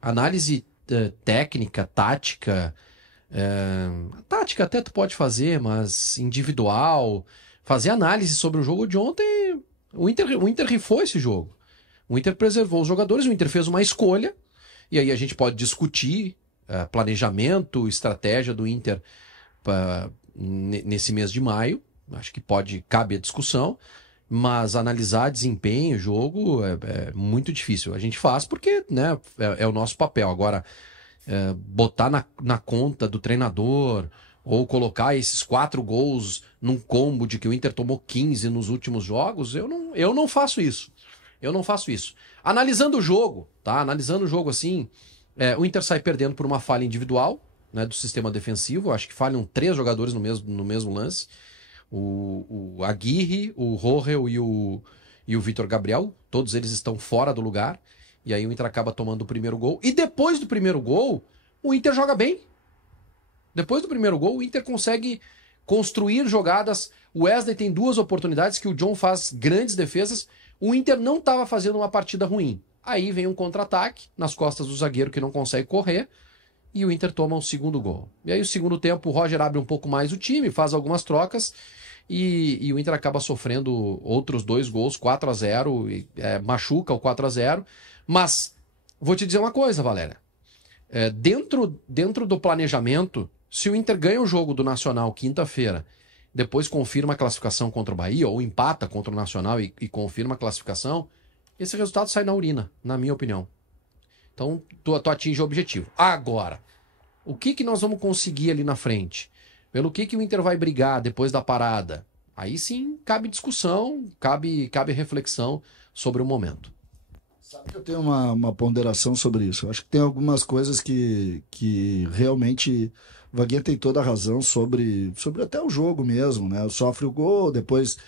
Análise técnica, tática. Tática até tu pode fazer, mas individual. Fazer análise sobre o jogo de ontem. O Inter rifou esse jogo. O Inter preservou os jogadores, o Inter fez uma escolha. E aí a gente pode discutir planejamento, estratégia do Inter nesse mês de maio. Acho que cabe a discussão. Mas analisar desempenho, jogo, é muito difícil. A gente faz porque, né, é o nosso papel. Agora, botar na conta do treinador ou colocar esses 4 gols num combo de que o Inter tomou 15 nos últimos jogos, eu não faço isso. Eu não faço isso. Analisando o jogo, tá? Analisando o jogo assim, o Inter sai perdendo por uma falha individual, né, do sistema defensivo. Acho que falham 3 jogadores no mesmo lance. O Aguirre, o Rohel e o Vitor Gabriel, todos eles estão fora do lugar, e aí o Inter acaba tomando o primeiro gol, e depois do primeiro gol, o Inter joga bem. Depois do primeiro gol, o Inter consegue construir jogadas, o Wesley tem 2 oportunidades que o John faz grandes defesas, o Inter não estava fazendo uma partida ruim. Aí vem um contra-ataque nas costas do zagueiro que não consegue correr, e o Inter toma o segundo gol. E aí o segundo tempo o Roger abre um pouco mais o time, faz algumas trocas, e o Inter acaba sofrendo outros 2 gols, 4-0, machuca o 4-0. Mas vou te dizer uma coisa, Valéria. Dentro do planejamento, se o Inter ganha o jogo do Nacional quinta-feira, depois confirma a classificação contra o Bahia, ou empata contra o Nacional e confirma a classificação, esse resultado sai na urina, na minha opinião. Então, tu atinge o objetivo. Agora, o que nós vamos conseguir ali na frente? Pelo que o Inter vai brigar depois da parada? Aí sim, cabe discussão, cabe reflexão sobre o momento. Sabe que eu tenho uma ponderação sobre isso. Eu acho que tem algumas coisas que realmente o Vaguinha tem toda a razão sobre até o jogo mesmo, né? Sofre o gol, depois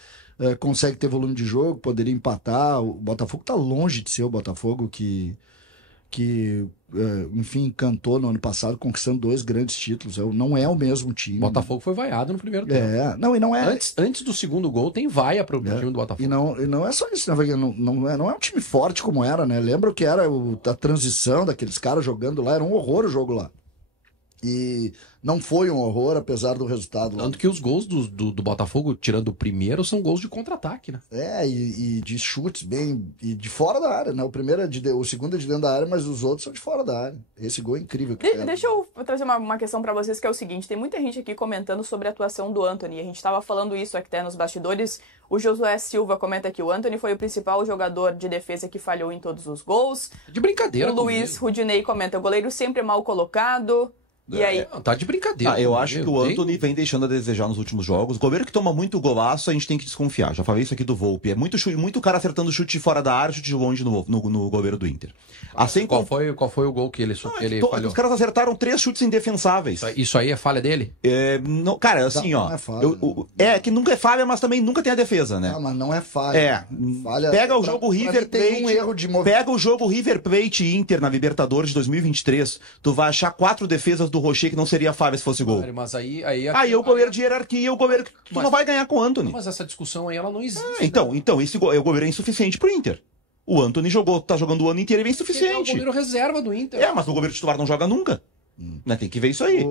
consegue ter volume de jogo, poderia empatar. O Botafogo está longe de ser o Botafogo que enfim, cantou no ano passado, conquistando 2 grandes títulos. Não é o mesmo time. O Botafogo foi vaiado no primeiro tempo. Não, e não é... Antes do segundo gol, tem vaia para o time do Botafogo. E não é só isso, né? Não é um time forte como era, né? Lembra que era a transição daqueles caras jogando lá, era um horror o jogo lá. E não foi um horror, apesar do resultado lá. Tanto que os gols do Botafogo, tirando o primeiro, são gols de contra-ataque, né? E de chutes bem... E de fora da área, né? O segundo é de dentro da área, mas os outros são de fora da área. Esse gol é incrível. Deixa eu trazer uma questão pra vocês, que é o seguinte. Tem muita gente aqui comentando sobre a atuação do Antony. A gente tava falando isso aqui até nos bastidores. O Josué Silva comenta que o Antony foi o principal jogador de defesa que falhou em todos os gols. De brincadeira. O Luiz Rudinei comenta: o goleiro sempre é mal colocado. E aí? Tá de brincadeira. Eu acho que o Antony vem deixando a desejar nos últimos jogos. O goleiro que toma muito golaço, a gente tem que desconfiar. Já falei isso aqui do Volpe. É muito cara acertando chute fora da área, chute de longe no goleiro do Inter. Assim, qual foi o gol que ele falhou? Os caras acertaram 3 chutes indefensáveis. Isso aí é falha dele? Cara, assim, não é falha, que nunca é falha, mas também nunca tem a defesa, né? Mas não é falha. Falha pega o jogo River Plate. Tem um erro de Pega o jogo River Plate e Inter na Libertadores de 2023. Tu vai achar 4 defesas do Rocher que não seria falha se fosse gol. Mas aí o goleiro de hierarquia, o goleiro que tu não vai ganhar com o Antony. Mas essa discussão aí, ela não existe. Então, esse goleiro é insuficiente pro Inter. O Antony tá jogando o ano inteiro e é insuficiente. Ele é o goleiro reserva do Inter. Mas o goleiro titular não joga nunca. Né? Tem que ver isso aí.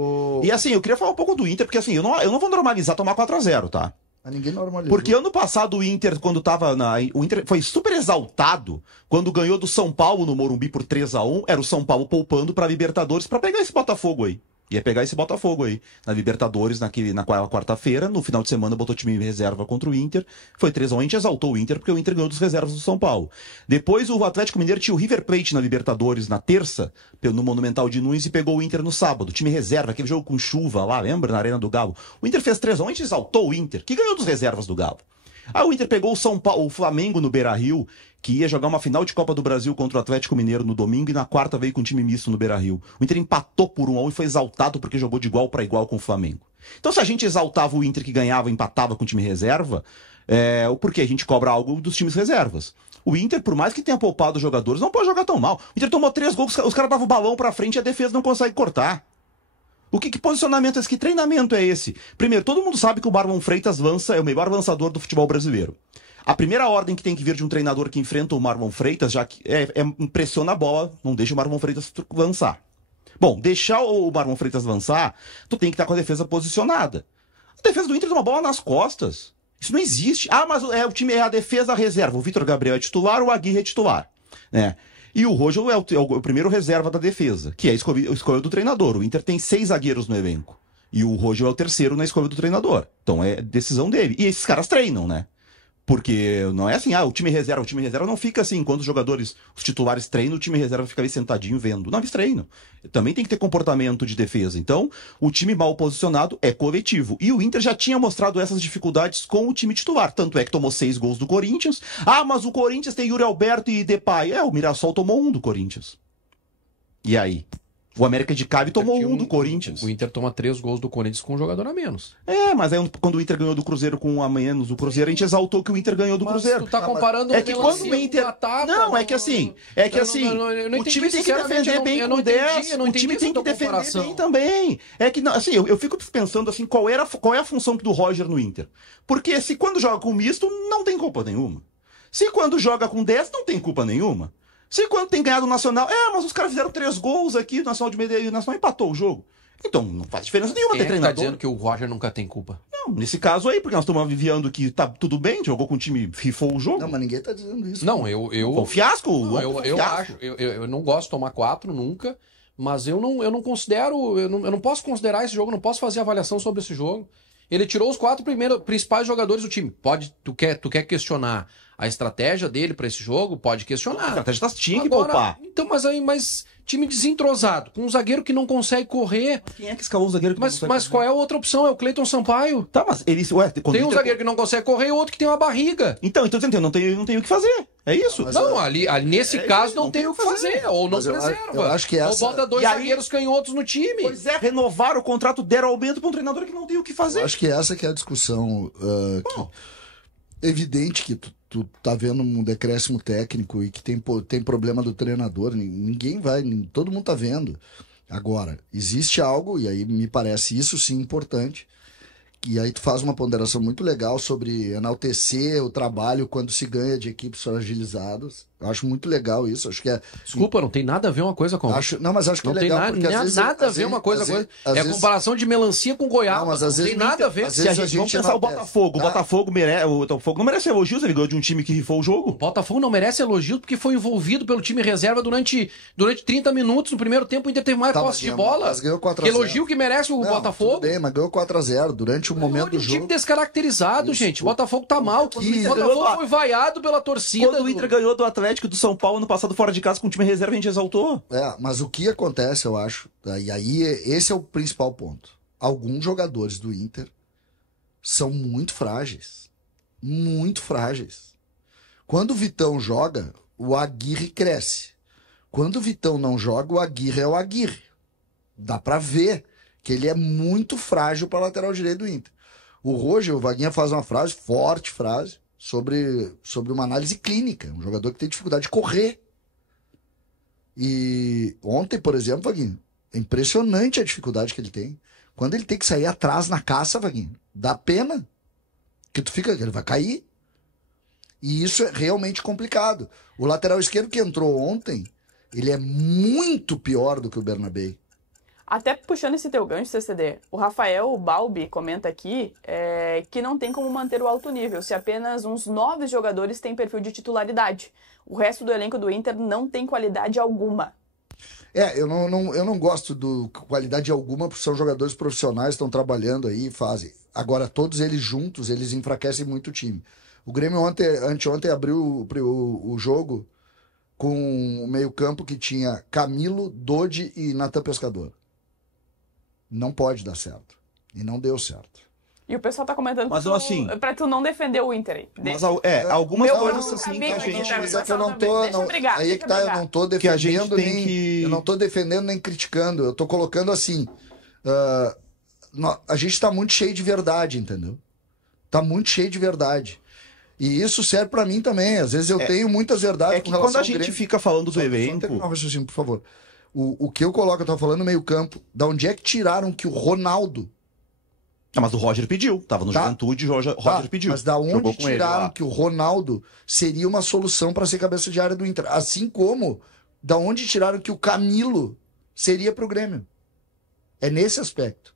E assim, eu queria falar um pouco do Inter, porque assim, eu não vou normalizar tomar 4-0, tá? Ninguém normalizou. Porque ano passado o Inter, quando tava o Inter foi super exaltado quando ganhou do São Paulo no Morumbi por 3-1. Era o São Paulo poupando pra Libertadores pra pegar esse Botafogo aí. Ia pegar esse Botafogo aí, na Libertadores, na quarta-feira. No final de semana botou time em reserva contra o Inter. Foi 3-1, a gente exaltou o Inter, porque o Inter ganhou dos reservas do São Paulo. Depois o Atlético Mineiro tinha o River Plate na Libertadores na terça, no Monumental de Nunes, e pegou o Inter no sábado. Time reserva, aquele jogo com chuva lá, lembra? Na Arena do Galo. O Inter fez 3-1, a gente exaltou o Inter, que ganhou dos reservas do Galo. Aí o Inter pegou o Flamengo no Beira-Rio, que ia jogar uma final de Copa do Brasil contra o Atlético Mineiro no domingo, e na quarta veio com um time misto no Beira-Rio. O Inter empatou por 1-1 e foi exaltado porque jogou de igual para igual com o Flamengo. Então, se a gente exaltava o Inter que ganhava, empatava com o time reserva, por que a gente cobra algo dos times reservas? O Inter, por mais que tenha poupado os jogadores, não pode jogar tão mal. O Inter tomou 3 gols, os caras davam o balão pra frente e a defesa não consegue cortar. Que posicionamento é esse? Que treinamento é esse? Primeiro, todo mundo sabe que o Marlon Freitas é o melhor lançador do futebol brasileiro. A primeira ordem que tem que vir de um treinador que enfrenta o Marlon Freitas já que pressiona a bola, não deixa o Marlon Freitas avançar. Bom, deixar o Marlon Freitas avançar, tu tem que estar com a defesa posicionada. A defesa do Inter tem uma bola nas costas. Isso não existe. Ah, mas o time é a defesa reserva. O Vitor Gabriel é titular, o Aguirre é titular. Né? E o Rojo é o primeiro reserva da defesa, que é a escolha do treinador. O Inter tem 6 zagueiros no elenco. E o Rojo é o terceiro na escolha do treinador. Então é decisão dele. E esses caras treinam, né? Porque não é assim, o time reserva não fica assim, enquanto os titulares treinam, o time reserva fica ali sentadinho vendo. Não, eles treinam. Também tem que ter comportamento de defesa. Então, o time mal posicionado é coletivo. E o Inter já tinha mostrado essas dificuldades com o time titular. Tanto é que tomou 6 gols do Corinthians. Ah, mas o Corinthians tem Yuri Alberto e Depay. O Mirassol tomou 1 do Corinthians. E aí? O América de Cali tomou 1 do Corinthians. O Inter toma 3 gols do Corinthians com um jogador a menos. Mas aí quando o Inter ganhou do Cruzeiro com 1 a menos do Cruzeiro, a gente exaltou que o Inter ganhou do Cruzeiro. Tu tá comparando é que quando o Inter o time tem que defender bem com 10, o time tem que defender bem também. É que assim, eu fico pensando assim, qual é a função do Roger no Inter? Porque se quando joga com misto, não tem culpa nenhuma. Se quando joga com 10, não tem culpa nenhuma. Se quando tem ganhado o Nacional, mas os caras fizeram 3 gols aqui, o Nacional de Medellín, o Nacional empatou o jogo. Então, não faz diferença nenhuma ter treinador. Tá dizendo que o Roger nunca tem culpa? Não, nesse caso aí, porque nós estamos aviando que tá tudo bem, jogou com o time, rifou o jogo. Não, mas ninguém tá dizendo isso. Não, Foi um fiasco? Não, eu acho, eu não gosto de tomar 4 nunca, mas eu não considero, eu não posso considerar esse jogo, não posso fazer avaliação sobre esse jogo. Ele tirou os 4 principais jogadores do time. Tu quer questionar a estratégia dele pra esse jogo? Pode questionar. A estratégia tinha que poupar. Então, mas time desentrosado, com um zagueiro que não consegue correr. Quem é que escalou o zagueiro que não consegue correr? Qual é a outra opção? É o Cleiton Sampaio. Tá, mas ele... Tem um zagueiro que não consegue correr e outro que tem uma barriga. Então não tem o que fazer. É isso. Ali nesse caso não tem o que fazer. Ou não preserva. Eu acho que ou bota 2 zagueiros canhotos no time. Pois é, renovar o contrato, deram aumento para um treinador que não tem o que fazer. Eu acho que essa que é a discussão evidente que tu tá vendo um decréscimo técnico e que tem problema do treinador. Todo mundo tá vendo. Agora, existe algo, e aí me parece isso sim importante, e aí tu faz uma ponderação muito legal sobre enaltecer o trabalho quando se ganha de equipes fragilizadas. Eu acho muito legal isso. Acho que é... Desculpa, não tem nada a ver uma coisa com outra. Não, mas acho que não é legal. Não tem nada a ver uma coisa com outra. É a comparação de melancia com goiaba. Não tem nada a ver. Vamos pensar o Botafogo. O Botafogo não merece elogios, ele ganhou de um time que rifou o jogo. O Botafogo não merece elogios porque foi envolvido pelo time reserva durante 30 minutos. No primeiro tempo o Inter teve mais posse de bola. Mas ganhou 4-0. Que elogio que merece o Botafogo. Tudo bem, mas ganhou 4-0 durante o momento do jogo. Time descaracterizado, gente. O Botafogo tá mal. O Botafogo foi vaiado pela torcida. Quando o Inter ganhou do Atlético do São Paulo no passado fora de casa com o time reserva, a gente exaltou. Mas o que acontece, eu acho, e aí esse é o principal ponto. Alguns jogadores do Inter são muito frágeis. Muito frágeis. Quando o Vitão joga, o Aguirre cresce. Quando o Vitão não joga, o Aguirre é o Aguirre. Dá pra ver que ele é muito frágil para lateral direito do Inter. O Roger, o Vaguinha faz uma forte frase, sobre uma análise clínica. Um jogador que tem dificuldade de correr. E ontem, por exemplo, Vaguinho, é impressionante a dificuldade que ele tem. Quando ele tem que sair atrás na caça, Vaguinho, dá pena. Porque ele vai cair. E isso é realmente complicado. O lateral esquerdo que entrou ontem, ele é muito pior do que o Bernabé. Até puxando esse teu gancho, CCD, o Rafael Balbi comenta aqui que não tem como manter o alto nível se apenas uns 9 jogadores têm perfil de titularidade. O resto do elenco do Inter não tem qualidade alguma. Eu não gosto de qualidade alguma, porque são jogadores profissionais, estão trabalhando aí e fazem. Agora, todos eles juntos, eles enfraquecem muito o time. O Grêmio anteontem abriu o jogo com o meio-campo que tinha Camilo, Dodi e Natan Pescador. Não pode dar certo. E não deu certo. E o pessoal tá comentando pra tu não defender o Inter aí. Mas algumas coisas assim que a gente... Mas é que eu não tô... Aí é que tá, eu não tô defendendo eu não tô defendendo nem criticando. Eu tô colocando assim... a gente tá muito cheio de verdade, entendeu? Tá muito cheio de verdade. E isso serve pra mim também. Às vezes eu tenho muitas verdades com relação ao Grêmio. Quando a gente fica falando do elenco... Por favor. O que eu coloco, eu tava falando no meio campo, da onde é que tiraram que o Ronaldo Mas o Roger pediu. Tava no Juventude, o Roger pediu. Mas da onde Jogou com tiraram ele, que o Ronaldo seria uma solução para ser cabeça de área do Inter? Assim como da onde tiraram que o Camilo seria pro Grêmio? É nesse aspecto.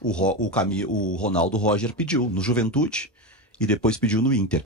O Ronaldo, o Roger pediu no Juventude e depois pediu no Inter.